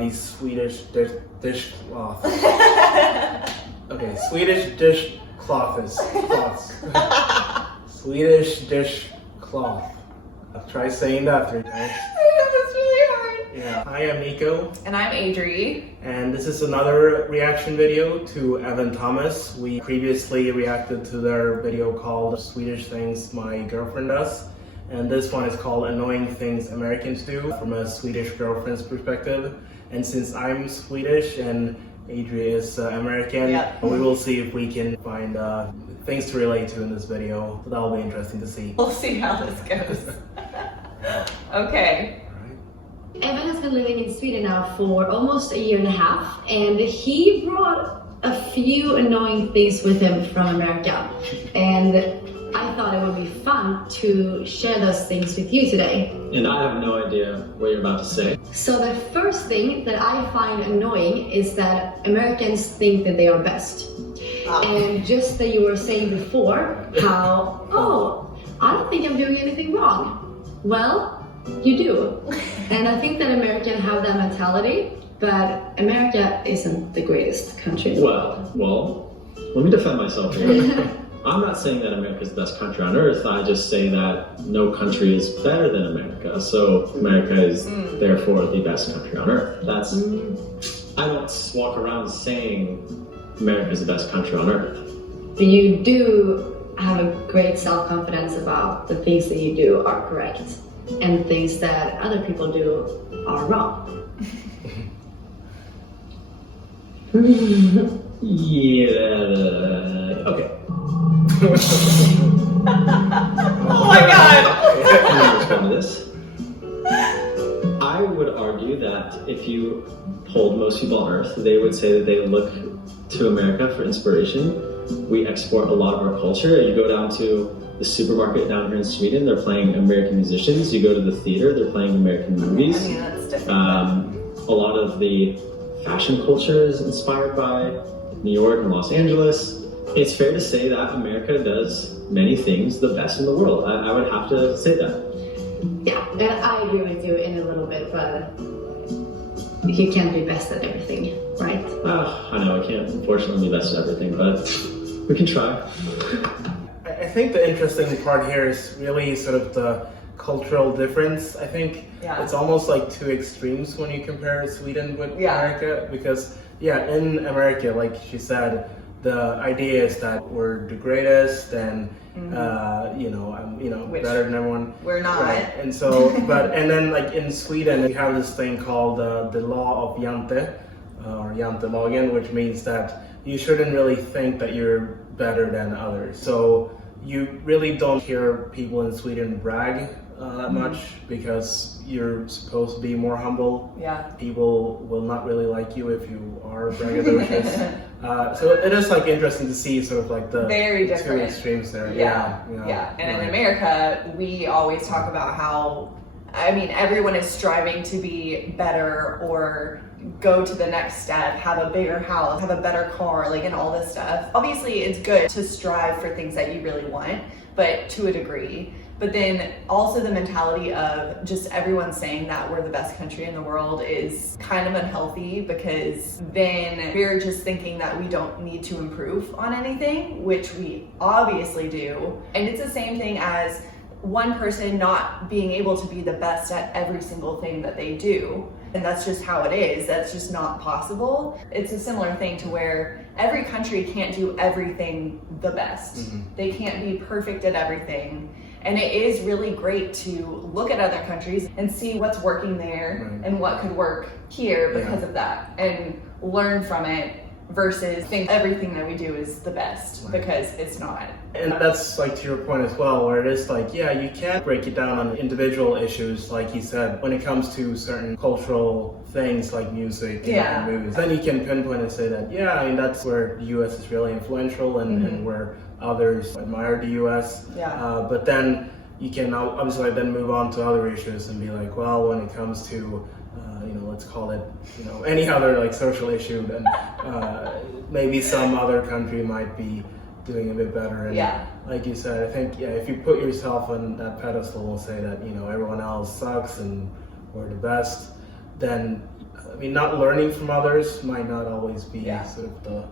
The Swedish dishcloth. Okay, Swedish dishcloth. Swedish dishcloth. I'll try saying that 3 times. That's really hard. Yeah. Hi, I'm Nico. And I'm Adri. And this is another reaction video to Evan Thomas. We previously reacted to their video called Swedish Things My Girlfriend Does. And this one is called Annoying Things Americans Do from a Swedish girlfriend's perspective. And since I'm Swedish and Adri is American, we will see if we can find things to relate to in this video. So that'll be interesting to see. We'll see how this goes. Okay. Evan has been living in Sweden now for almost a year and a half, and he brought a few annoying things with him from America. And I thought it would be fun to share those things with you today. And I have no idea what you're about to say. So the first thing that I find annoying is that Americans think that they are best. And just that you were saying before, how, oh, I don't think I'm doing anything wrong. Well, you do. And I think that Americans have that mentality, but America isn't the greatest country in the world. Well, let me defend myself here. I'm not saying that America is the best country on earth. I just say that no country is better than America. So America is therefore the best country on earth. That's, I don't walk around saying America is the best country on earth. But you do have a great self-confidence about the things that you do are correct and the things that other people do are wrong. Yeah, okay. Oh my god! Can I respond to this? I would argue that if you polled most people on earth, they would say that they look to America for inspiration. We export a lot of our culture. You go down to the supermarket down here in Sweden, they're playing American musicians. You go to the theater, they're playing American movies. I mean, that's different. A lot of the fashion culture is inspired by New York and Los Angeles. It's fair to say that America does many things the best in the world. I would have to say that. Yeah, and I agree with you in a little bit, but you can't be best at everything, right? I know I can't unfortunately be best at everything, but we can try. I think the interesting part here is really sort of the cultural difference. I think it's almost like 2 extremes when you compare Sweden with America, because in America, like she said, the idea is that we're the greatest and Which better than everyone. We're not. Right. And so, and then like in Sweden, we have this thing called the law of Jante, or Jantelagen, which means that you shouldn't really think that you're better than others. So you really don't hear people in Sweden brag that much because you're supposed to be more humble. Yeah. People will not really like you if you are braggadocious. So it is like interesting to see sort of like the very different 2 extremes there. Yeah. And in America, we always talk about how, I mean, everyone is striving to be better or go to the next step, have a bigger house, have a better car, like, and all this stuff. Obviously, it's good to strive for things that you really want, but to a degree. But then also the mentality of just everyone saying that we're the best country in the world is kind of unhealthy, because then we're just thinking that we don't need to improve on anything, which we obviously do. And it's the same thing as one person not being able to be the best at every single thing that they do. And that's just how it is. That's just not possible. It's a similar thing to where every country can't do everything the best. They can't be perfect at everything. And it is really great to look at other countries and see what's working there and what could work here because of that, and learn from it versus think everything that we do is the best, because it's not. And that's like to your point as well, where it is like, you can't break it down on individual issues, like you said, when it comes to certain cultural things like music and movies. Then you can pinpoint and say that, I mean, that's where the US is really influential and where others admire the US. But then you can obviously then move on to other issues and be like, well, when it comes to let's call it, any other like social issue, then maybe some other country might be doing a bit better. And like you said, I think if you put yourself on that pedestal and say that everyone else sucks and we're the best, then mean, not learning from others might not always be Yeah. sort of the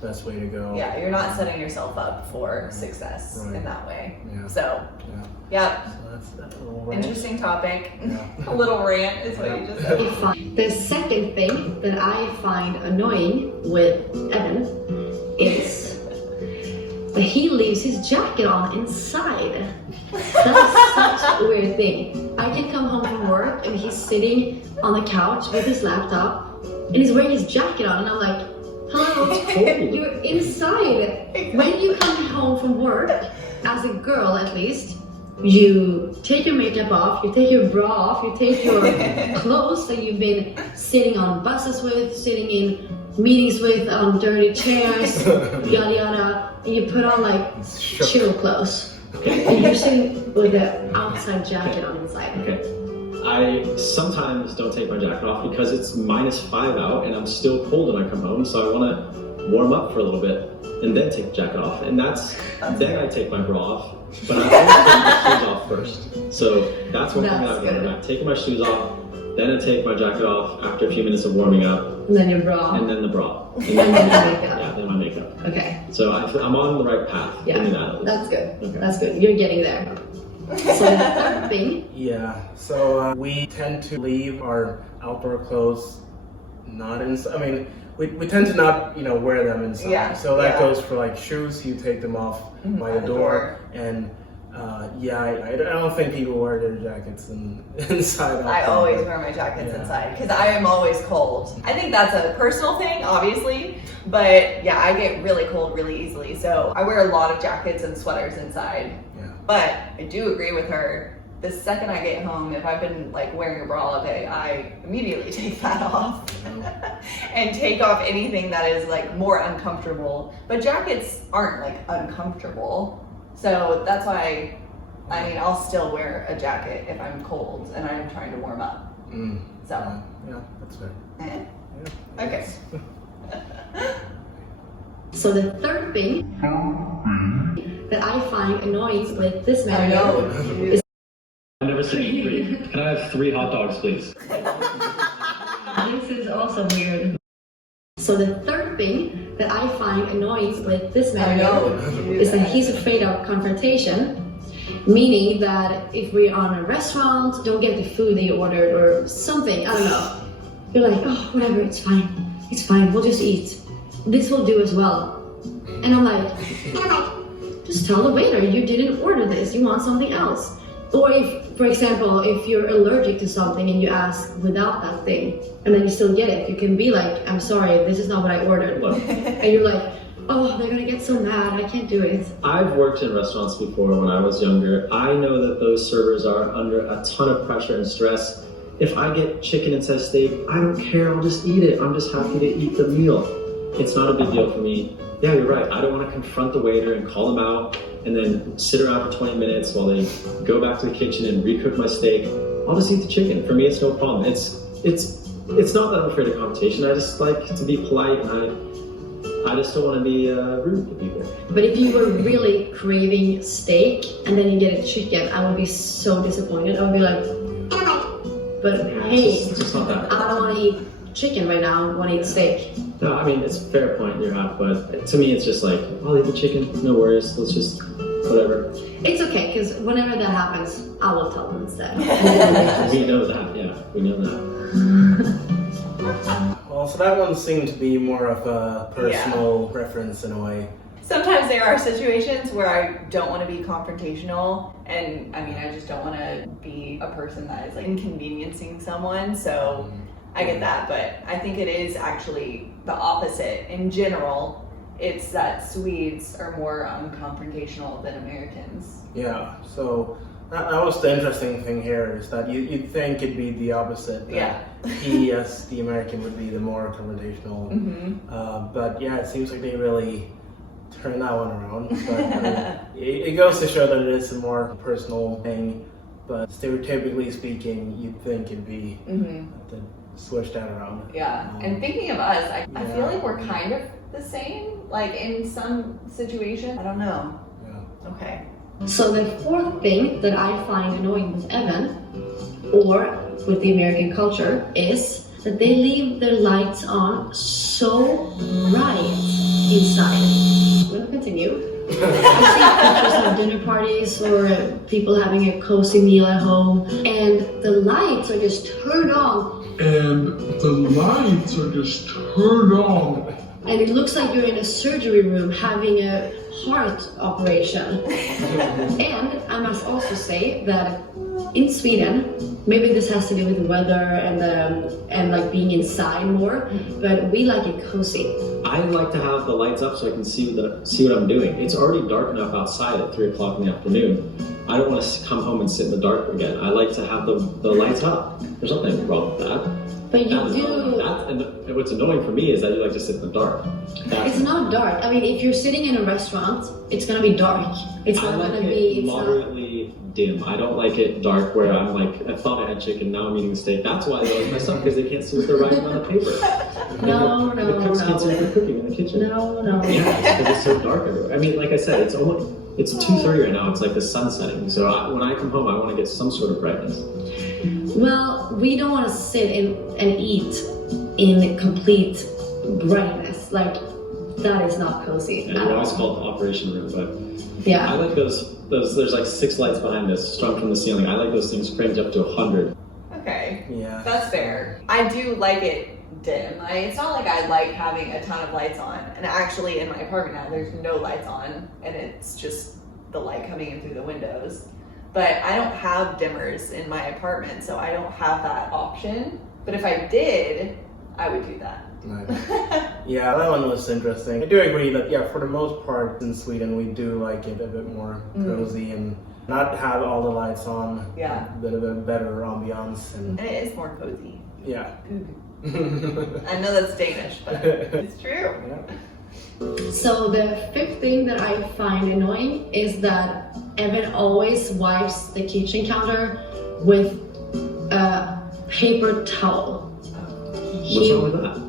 best way to go. Yeah, you're not setting yourself up for success Right. in that way. Yeah. So, Yeah. yeah, So that's that little rant. interesting topic. Yeah. A little rant is what you just said. The second thing that I find annoying with Evan is that he leaves his jacket on inside. That's such a weird thing. I can come home from work and he's sitting on the couch with his laptop and he's wearing his jacket on and I'm like, hello, you're inside. When you come home from work, as a girl at least, you take your makeup off, you take your bra off, you take your clothes that you've been sitting on buses with, sitting in meetings with, on dirty chairs, yada yada, and you put on like chill clothes. And you're sitting with an outside jacket on inside. Okay. I sometimes don't take my jacket off because it's -5 out and I'm still cold when I come home, so I want to warm up for a little bit and then take the jacket off. And then I take my bra off, but I always take my shoes off first. So that's one thing that I've learned. I'm taking my shoes off, then I take my jacket off after a few minutes of warming up, And then your bra. and then the bra. And then your makeup. Yeah, then my makeup. Okay. So I'm on the right path. Yeah. Give me that at least. That's good. Okay. That's good. You're getting there. So the third thing, Yeah, so we tend to leave our outdoor clothes not inside. I mean, we tend to not, wear them inside. Yeah, So that yeah. goes for like shoes, you take them off by the door. And I don't think people wear their jackets inside. I always wear my jackets inside because I am always cold. I think that's a personal thing, obviously, but yeah, I get really cold really easily. So I wear a lot of jackets and sweaters inside. Yeah. But I do agree with her. The second I get home, if I've been like wearing a bra all day, I immediately take that off and take off anything that is like more uncomfortable. But jackets aren't like uncomfortable. So that's why, I'll still wear a jacket if I'm cold and I'm trying to warm up. So. Yeah, that's fair. Eh? Yeah. Okay. so the third thing that I find annoying with this I menu know. is I've never seen you 3. Can I have 3 hot dogs, please? this is also weird. So the third thing that I find annoying with this I menu know. is that he's afraid of confrontation, meaning that if we're on a restaurant, don't get the food that you ordered or something, I don't know. You're like, oh, whatever, it's fine, we'll just eat. This will do as well. And I'm like, just tell the waiter you didn't order this, you want something else. Or if, for example, if you're allergic to something and you ask without that thing, and then you still get it, you can be like, I'm sorry, this is not what I ordered. And you're like, oh, they're gonna get so mad, I can't do it. I've worked in restaurants before when I was younger. I know that those servers are under a ton of pressure and stress. If I get chicken instead of steak, I don't care, I'll just eat it. I'm just happy to eat the meal. It's not a big deal for me. Yeah, you're right. I don't want to confront the waiter and call them out and then sit around for 20 minutes while they go back to the kitchen and recook my steak. I'll just eat the chicken. For me, it's no problem. It's not that I'm afraid of confrontation. I just like to be polite and I just don't want to be rude to people. But if you were really craving steak and then you get a chicken, I would be so disappointed. I would be like, but hey, It's just not that. I don't want to eat chicken right now, I want to eat steak. No, it's a fair point you have, but to me, it's just like, I'll eat the chicken. No worries. Let's just, whatever. It's okay, because whenever that happens, I will tell them instead. We know that, yeah. We know that. Well, so that one seemed to be more of a personal preference in a way. Sometimes there are situations where I don't want to be confrontational, and I just don't want to be a person that is like inconveniencing someone, so I get that, but I think it is actually the opposite. In general, it's that Swedes are more confrontational than Americans. Yeah, so that was the interesting thing here, is that you'd think it'd be the opposite. That he, as the American, would be the more confrontational. But yeah, it seems like they really turn that one around. But it goes to show that it is a more personal thing, but stereotypically speaking, you'd think it'd be the switch that around. Yeah, and thinking of us, I feel like we're kind of the same, like in some situations. I don't know. Yeah. Okay. So the fourth thing that I find annoying with Evan, or with the American culture, is that they leave their lights on so bright inside. We'll continue. I see pictures of dinner parties or people having a cozy meal at home, and the lights are just turned on. And it looks like you're in a surgery room having a heart operation. And I must also say that in Sweden, maybe this has to do with the weather and like being inside more, but we like it cozy. I like to have the lights up so I can see what I'm doing. It's already dark enough outside at 3 o'clock in the afternoon. I don't want to come home and sit in the dark again. I like to have the lights up. There's nothing wrong with that. But you do. And what's annoying for me is that you like to sit in the dark. It's not dark. I mean, if you're sitting in a restaurant, it's gonna be dark. It's not gonna be. It's moderately dim. I don't like it dark where I'm like, I thought I had chicken, now I'm eating a steak. That's why they like my stuff, because they can't see what they're writing on the paper. No. The cooks can't see what they're cooking in the kitchen. No. Yeah, because it's so dark everywhere. I mean, like I said, it's 2:30 right now. It's like the sun setting. So when I come home, I want to get some sort of brightness. Well, we don't want to sit and eat in complete brightness. Like, that is not cozy. And we always call it the operation room, but yeah. I like those. There's like 6 lights behind us, strung from the ceiling. I like those things cranked up to 100. Okay. Yeah. That's fair. I do like it dim. It's not like I like having a ton of lights on. And actually, in my apartment now, there's no lights on, and it's just the light coming in through the windows. But I don't have dimmers in my apartment, so I don't have that option. But if I did, I would do that. Right. Yeah, that one was interesting. I do agree that, yeah, for the most part in Sweden, we do like it a bit more cozy and not have all the lights on. Yeah. A bit of a better ambiance. And And it is more cozy. yeah. I know that's Danish, but it's true. Yeah. So the 5th thing that I find annoying is that Evan always wipes the kitchen counter with a paper towel. What's wrong with that?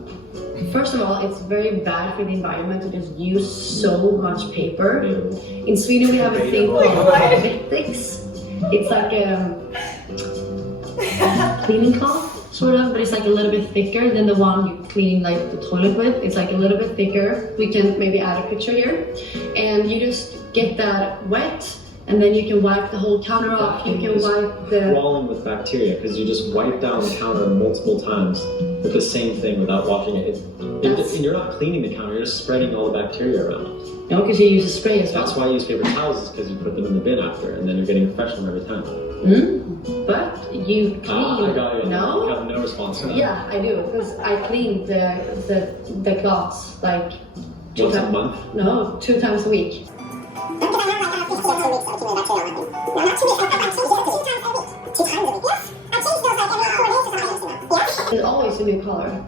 First of all, it's very bad for the environment to just use so much paper. In Sweden, we have a thing called Vettix. It's like a cleaning cloth, sort of, but it's like a little bit thicker than the one you clean like the toilet with. It's like a little bit thicker. We can maybe add a picture here. And you just get that wet, and then you can wipe the whole counter off. You can wipe the... Crawling with bacteria, because you just wipe down the counter multiple times with the same thing without washing it. And you're not cleaning the counter, you're just spreading all the bacteria around. No, because you use a spray as well. That's why I use paper towels, is because you put them in the bin after, and then you're getting a fresh one every time. But you clean... I got it. No? You have no response to that. Yeah, I do, because I clean the cloths like... Once a month? No, 2 times a week. It's always a new color.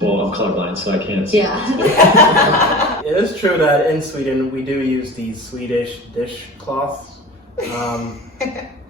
Well, I'm colorblind, so I can't see. Yeah. It is true that in Sweden we do use these Swedish dishcloths,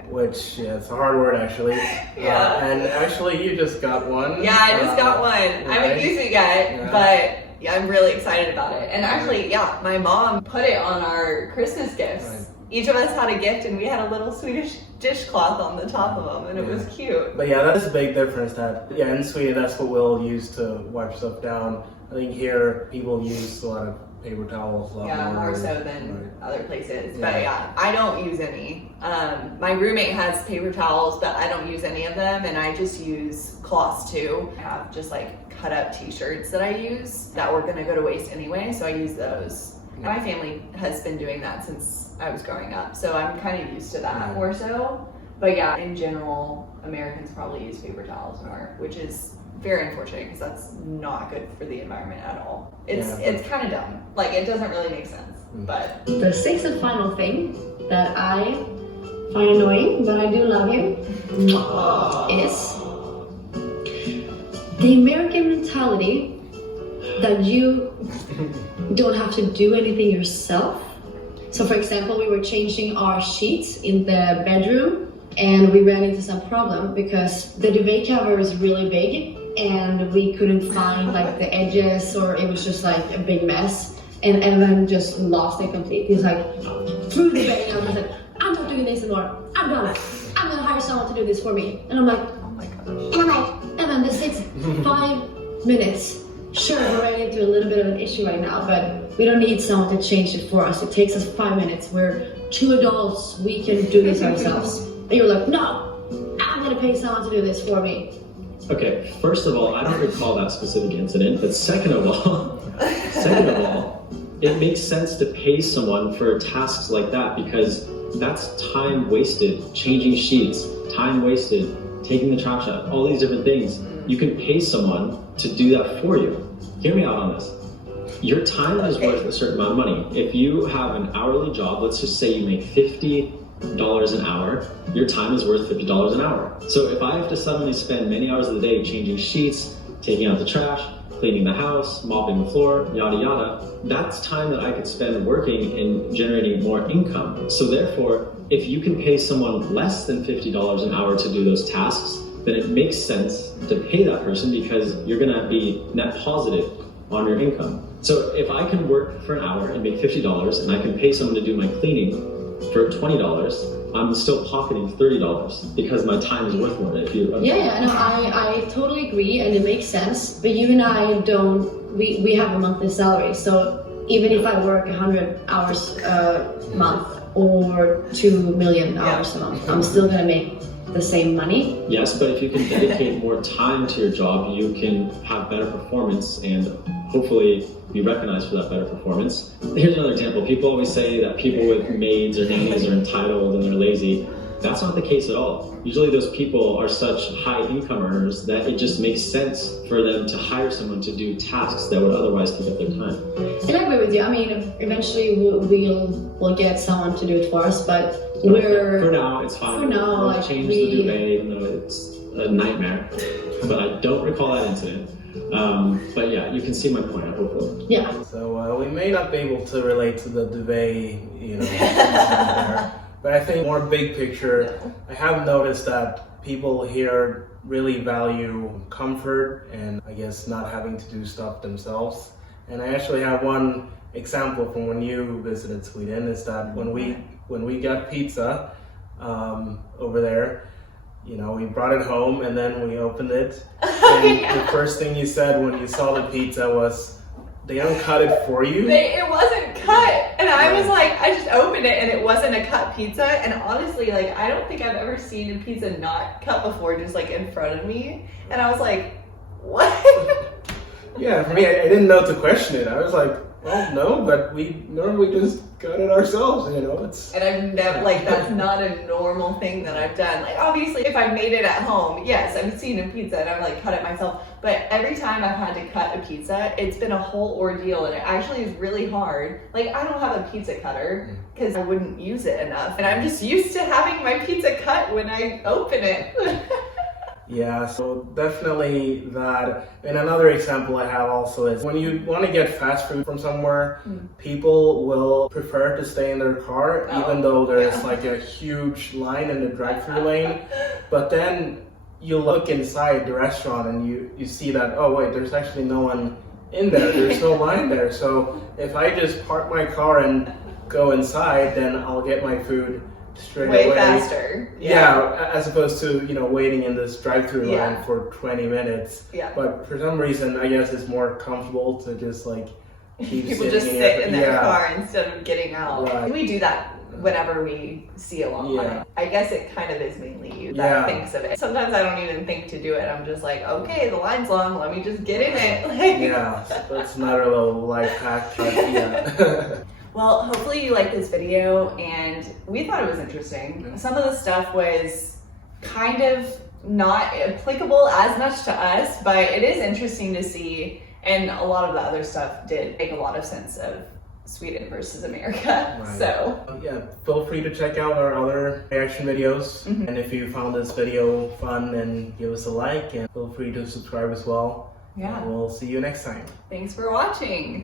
which it's a hard word actually. Yeah. And actually, you just got one. Yeah, I just got one. Right. I haven't used it yet, but yeah, I'm really excited about it. And actually, yeah, my mom put it on our Christmas gifts. Right. Each of us had a gift, and we had a little Swedish dishcloth on the top of them, and it was cute. But yeah, that's a big difference. That in Sweden, that's what we'll use to wipe stuff down. I think here people use a lot of paper towels. A lot More so than right. other places. Yeah. But yeah, I don't use any. My roommate has paper towels, but I don't use any of them, and I just use cloths too. I have just like cut up t-shirts that I use that were gonna go to waste anyway, so I use those. My family has been doing that since I was growing up, so I'm kind of used to that more so. But yeah, in general, Americans probably use paper towels more, which is very unfortunate because that's not good for the environment at all. It's kind of dumb. Like, it doesn't really make sense, but... The 6th and final thing that I find annoying, but I do love you, is the American mentality that you don't have to do anything yourself. So for example, we were changing our sheets in the bedroom and we ran into some problem because the duvet cover is really big and we couldn't find like the edges, or it was just like a big mess. And Evan just lost it completely. He's like, threw the bed and I said, I'm not doing this anymore. I'm done. I'm gonna hire someone to do this for me. And I'm like, Oh my gosh. and I'm like, Evan, this takes 5 minutes. Sure, we're running into a little bit of an issue right now, but we don't need someone to change it for us. It takes us 5 minutes. We're 2 adults. We can do this ourselves. And you're like, no, I'm gonna pay someone to do this for me. Okay, first of all, I don't recall that specific incident, but second of all, it makes sense to pay someone for tasks like that because that's time wasted changing sheets, time wasted taking the trash out, all these different things. You can pay someone to do that for you. Hear me out on this. Your time is worth a certain amount of money. If you have an hourly job, let's just say you make $50 an hour, your time is worth $50 an hour. So if I have to suddenly spend many hours of the day changing sheets, taking out the trash, cleaning the house, mopping the floor, yada yada, that's time that I could spend working and generating more income. So therefore, if you can pay someone less than $50 an hour to do those tasks, then it makes sense to pay that person because you're gonna be net positive on your income. So if I can work for an hour and make $50 and I can pay someone to do my cleaning for $20, I'm still pocketing $30 because my time is worth more. If you I totally agree and it makes sense, but you and I don't, we have a monthly salary, so even if I work 100 hours a month or 2 million hours a month, I'm still gonna make the same money. Yes, but if you can dedicate more time to your job, you can have better performance and hopefully be recognized for that better performance. Here's another example. People always say that people with maids or nannies are entitled and they're lazy. That's not the case at all. Usually those people are such high income earners that it just makes sense for them to hire someone to do tasks that would otherwise take up their time. And I agree with you. I mean, eventually we'll get someone to do it for us, but for now, it's fine. For now, we'll change the duvet, even though it's a nightmare. But I don't recall that incident. But yeah, you can see my point, hopefully. Yeah. So we may not be able to relate to the duvet, there, but I think more big picture, I have noticed that people here really value comfort and I guess not having to do stuff themselves. And I actually have one example from when you visited Sweden, is that when we got pizza over there, we brought it home and then we opened it. And the first thing you said when you saw the pizza was, they don't cut it for you? It wasn't cut. And I was like, I just opened it and it wasn't a cut pizza. And honestly, I don't think I've ever seen a pizza not cut before, just in front of me. And I was like, what? Yeah, for me, I didn't know to question it. I was like, well, no, but we normally just cut it ourselves, it's... And I've never, that's not a normal thing that I've done. Obviously, if I made it at home, yes, I've seen a pizza and I've, cut it myself. But every time I've had to cut a pizza, it's been a whole ordeal and it actually is really hard. I don't have a pizza cutter because I wouldn't use it enough. And I'm just used to having my pizza cut when I open it. Yeah, so definitely that. And another example I have also is when you want to get fast food from somewhere, people will prefer to stay in their car even though there's a huge line in the drive-thru lane. But then you look inside the restaurant and you see that, oh wait, there's actually no one in there. There's no line there. So if I just park my car and go inside, then I'll get my food straight away. Way faster. Yeah, as opposed to, waiting in this drive-thru line for 20 minutes. Yeah. But for some reason, I guess it's more comfortable to just keep people just sit in their car instead of getting out. Right. We do that whenever we see a long line. I guess it kind of is mainly you that thinks of it. Sometimes I don't even think to do it. I'm just like, okay, the line's long, let me just get in it. Yeah, that's another little life hack. Well, hopefully you liked this video and we thought it was interesting. Some of the stuff was kind of not applicable as much to us, but it is interesting to see, and a lot of the other stuff did make a lot of sense of Sweden versus America. Right. So yeah, feel free to check out our other reaction videos. And if you found this video fun, then give us a like and feel free to subscribe as well. Yeah. And we'll see you next time. Thanks for watching.